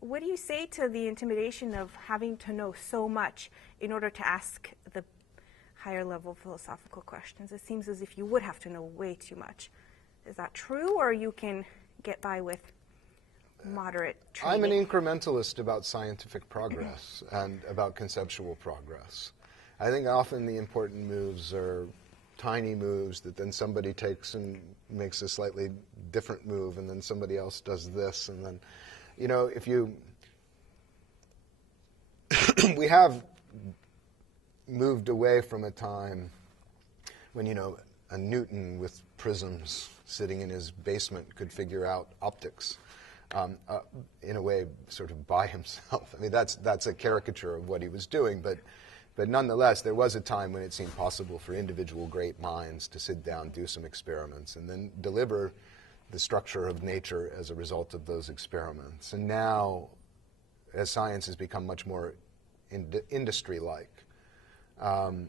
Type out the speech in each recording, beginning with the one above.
what do you say to the intimidation of having to know so much in order to ask the higher level philosophical questions? It seems as if you would have to know way too much. Is that true, or you can get by with moderate training? I'm an incrementalist about scientific progress and about conceptual progress. I think often the important moves are tiny moves that then somebody takes and makes a slightly different move, and then somebody else does this, and then, you know, if you we have moved away from a time when, you know, a Newton with prisms sitting in his basement could figure out optics in a way sort of by himself. I mean, that's a caricature of what he was doing, but nonetheless, there was a time when it seemed possible for individual great minds to sit down, do some experiments, and then deliver the structure of nature as a result of those experiments. And now, as science has become much more industry-like, and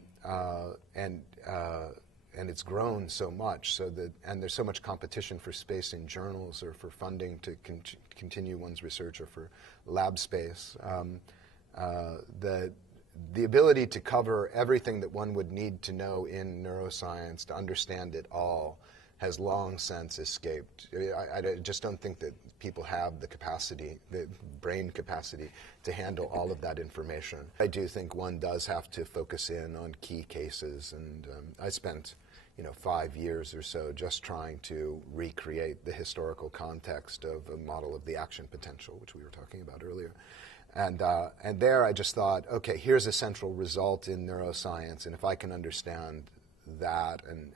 it's grown so much, and there's so much competition for space in journals or for funding to continue one's research or for lab space, that the ability to cover everything that one would need to know in neuroscience to understand it all has long since escaped. I just don't think that people have the capacity, the brain capacity, to handle all of that information. I do think one does have to focus in on key cases, and I spent 5 years or so just trying to recreate the historical context of a model of the action potential, which we were talking about earlier. And there I just thought, okay, here's a central result in neuroscience, and if I can understand that and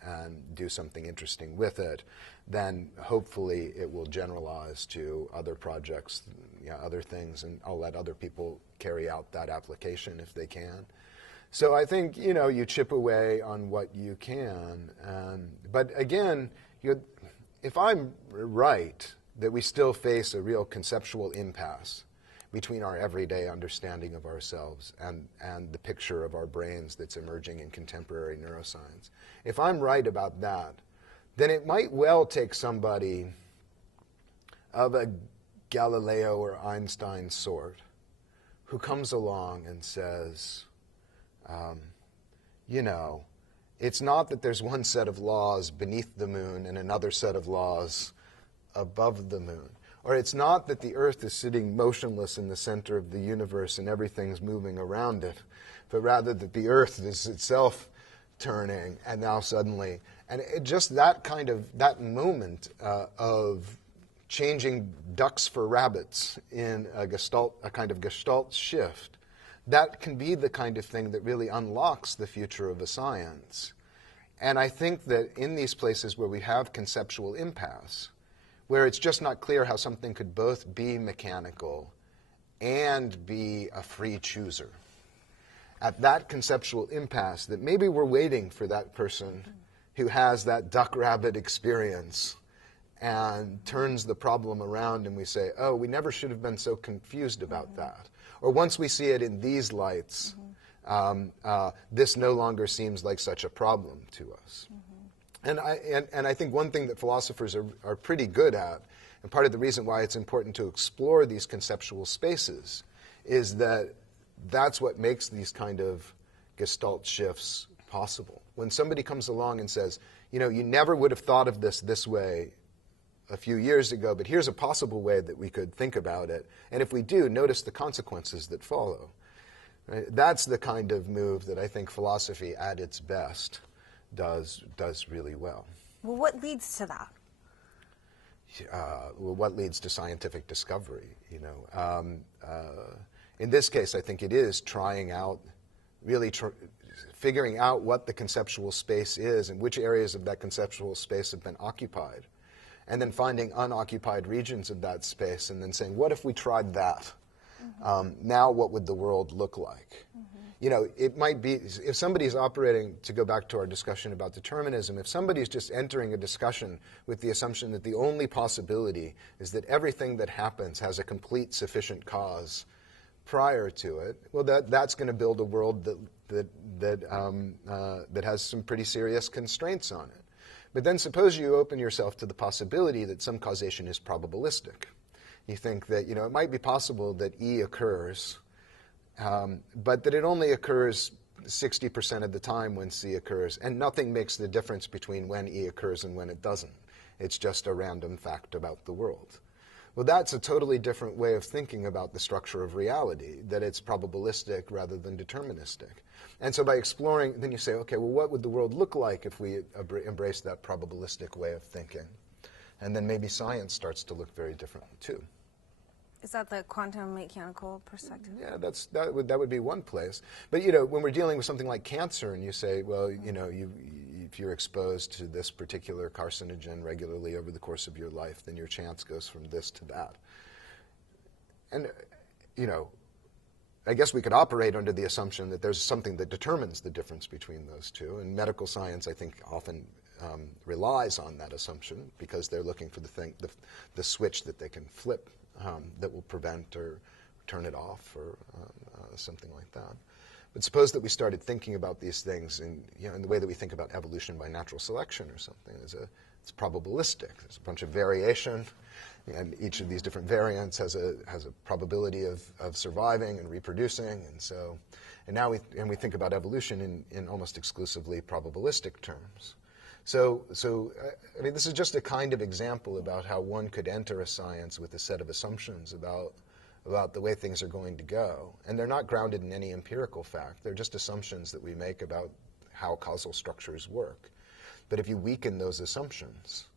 do something interesting with it, then hopefully it will generalize to other projects, other things, and I'll let other people carry out that application if they can. So I think, you chip away on what you can. But again, if I'm right that we still face a real conceptual impasse between our everyday understanding of ourselves and the picture of our brains that's emerging in contemporary neuroscience, if I'm right about that, then it might well take somebody of a Galileo or Einstein sort who comes along and says, it's not that there's one set of laws beneath the moon and another set of laws above the moon. Or it's not that the Earth is sitting motionless in the center of the universe and everything's moving around it, but rather that the Earth is itself turning, and now suddenly, and just that moment of changing ducks for rabbits in a kind of gestalt shift, that can be the kind of thing that really unlocks the future of a science. And I think that in these places where we have conceptual impasse, where it's just not clear how something could both be mechanical and be a free chooser, at that conceptual impasse, that maybe we're waiting for that person who has that duck-rabbit experience and turns the problem around and we say, oh, we never should have been so confused about that. Or once we see it in these lights, this no longer seems like such a problem to us. And I think one thing that philosophers are pretty good at, and part of the reason why it's important to explore these conceptual spaces, is that that's what makes these kind of gestalt shifts possible. When somebody comes along and says, you never would have thought of this way a few years ago, but here's a possible way that we could think about it. And if we do, notice the consequences that follow. Right? That's the kind of move that I think philosophy at its best does really well. Well, what leads to that? What leads to scientific discovery? In this case, I think it is trying out, really figuring out what the conceptual space is and which areas of that conceptual space have been occupied, and then finding unoccupied regions of that space and then saying, what if we tried that? Now what would the world look like? It might be, if somebody's operating, to go back to our discussion about determinism, if somebody's just entering a discussion with the assumption that the only possibility is that everything that happens has a complete sufficient cause prior to it, well, that's going to build a world that has some pretty serious constraints on it. But then suppose you open yourself to the possibility that some causation is probabilistic. You think that, it might be possible that E occurs, but that it only occurs 60% of the time when C occurs, and nothing makes the difference between when E occurs and when it doesn't. It's just a random fact about the world. Well, that's a totally different way of thinking about the structure of reality, that it's probabilistic rather than deterministic. And so by exploring, then you say, okay, well, what would the world look like if we embrace that probabilistic way of thinking? And then maybe science starts to look very differently, too. Is that the quantum mechanical perspective? Yeah, that would be one place. But, when we're dealing with something like cancer and you say, well, if you're exposed to this particular carcinogen regularly over the course of your life, then your chance goes from this to that. And, I guess we could operate under the assumption that there's something that determines the difference between those two. And medical science, I think, often relies on that assumption because they're looking for the switch that they can flip that will prevent or turn it off or something like that. But suppose that we started thinking about these things in the way that we think about evolution by natural selection or something. It's probabilistic. There's a bunch of variation, and each of these different variants has a probability of surviving and reproducing, and now we think about evolution in almost exclusively probabilistic terms. So I mean, this is just a kind of example about how one could enter a science with a set of assumptions about the way things are going to go. And they're not grounded in any empirical fact. They're just assumptions that we make about how causal structures work. But if you weaken those assumptions,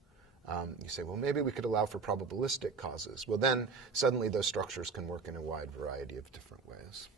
you say, well, maybe we could allow for probabilistic causes. Well, then suddenly those structures can work in a wide variety of different ways.